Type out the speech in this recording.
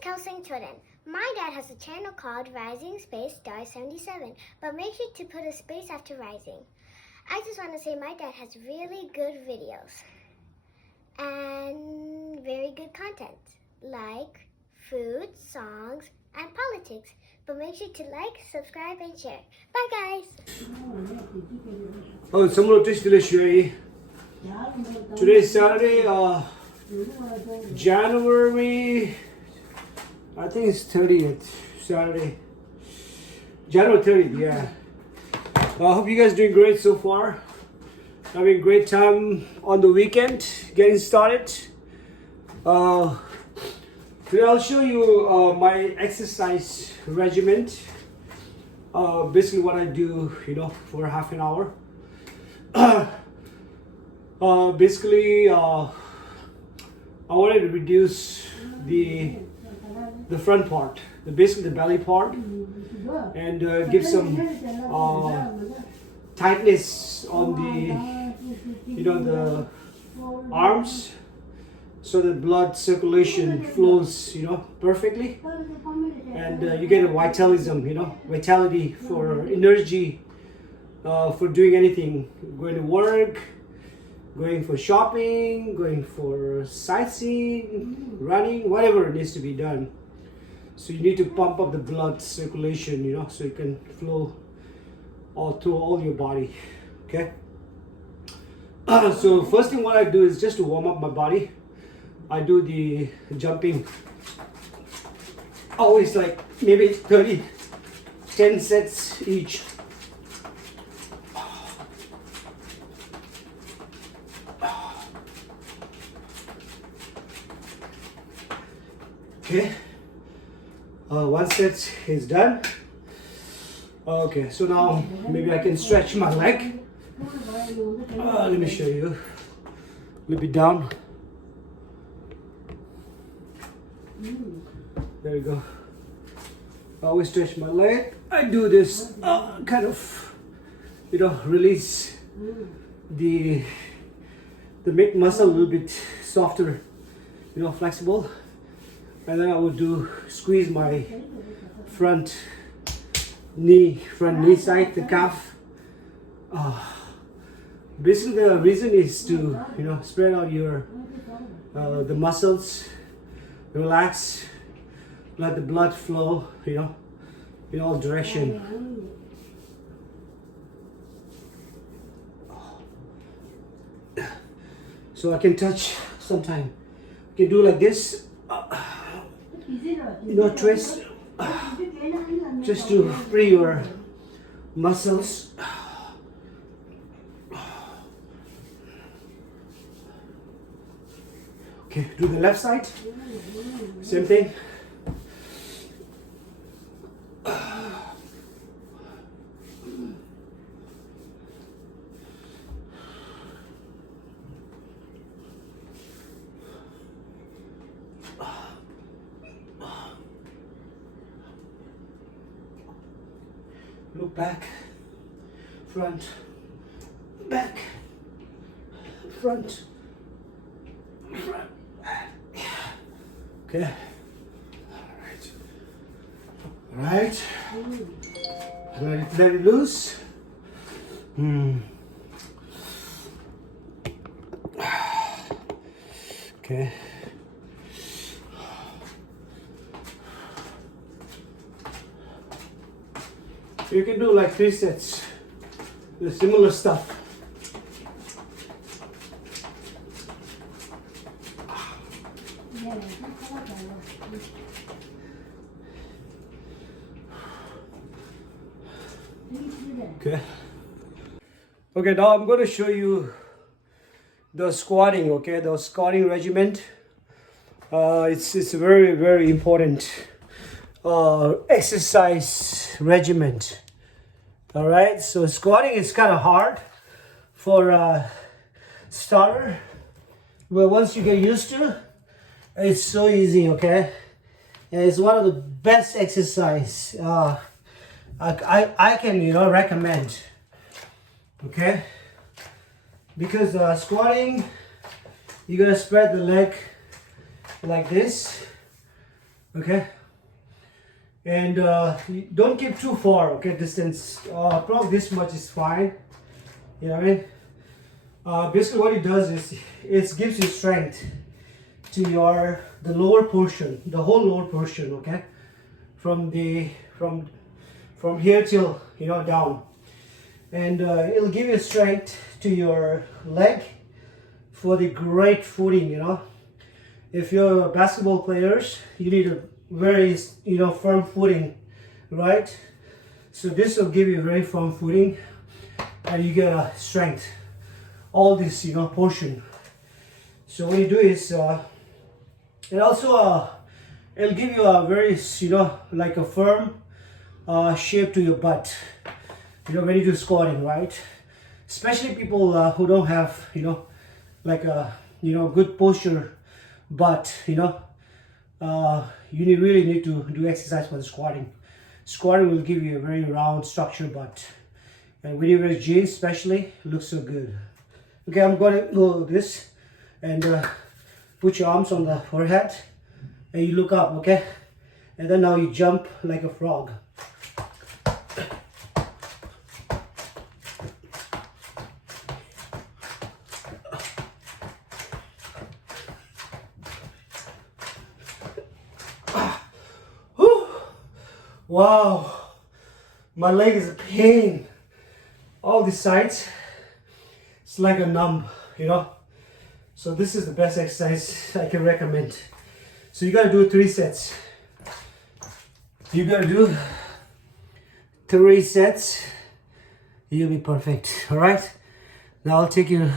Counseling Children. My dad has a channel called Rising Space Star 77, but make sure to put a space after rising. I just want to say my dad has really good videos and very good content, like food, songs, and politics. But make sure to like, subscribe, and share. Bye, guys. Today is Saturday, January, I think it's 30th, Saturday. January 30th, yeah. I hope you guys are doing great so far. Having a great time on the weekend, getting started. Today I'll show you my exercise regimen. Basically what I do, for half an hour. Basically, I wanted to reduce the front part, basically the belly part, and give some tightness on the arms, so the blood circulation flows, perfectly, and you get a vitality for energy for doing anything, going to work, going for shopping, going for sightseeing, running, whatever needs to be done. So you need to pump up the blood circulation, so it can flow all through all your body. Okay. So first thing what I do is just to warm up my body, I do the jumping. Always like maybe 10 sets each. Okay, one set is done. Okay, so now maybe I can stretch my leg. Let me show you. A little bit down. There you go. I always stretch my leg. I do this kind of, release the make muscle a little bit softer, flexible. And then I would squeeze my front knee side, the calf. Basically the reason is to, spread out your, the muscles, relax, let the blood flow, in all direction. So I can touch sometime. You can do like this. Twist just to free your muscles. Okay, do the left side. Same thing. Look back, front, back, front, back. Okay. All right. Let it loose. Okay. You can do like 3 sets, the similar stuff. Okay, now I'm going to show you the squatting, the squatting regimen. It's a very, very important exercise regimen. All right, so squatting is kind of hard for a starter, but once you get used to it, it's so easy. Okay, and it's one of the best exercise I can recommend. Okay, because squatting, you gotta spread the leg like this. Okay, and don't keep too far, okay, distance. Probably this much is fine, you know what I mean. Basically what it does is it gives you strength to the lower portion, the whole lower portion, okay, from here till, you know, down, and it'll give you strength to your leg for the great footing, you know. If you're basketball players, you need a very, you know, firm footing, right? So this will give you very firm footing, and you get a strength, all this, you know, portion. So what you do is and also it'll give you a very, you know, like a firm shape to your butt, you know, when you do squatting, right? Especially people who don't have, you know, like a, you know, good posture butt, you know. You really need to do exercise for the squatting. Squatting will give you a very round structure butt, and when you wear jeans especially, it looks so good. Okay, I'm gonna go this, and put your arms on the forehead, and you look up, okay? And then now you jump like a frog. Whew. Wow, my leg is a pain. All these sides, it's like a numb, you know. So this is the best exercise I can recommend. So you gotta do 3 sets. You gotta do 3 sets. You'll be perfect. All right. Now I'll take you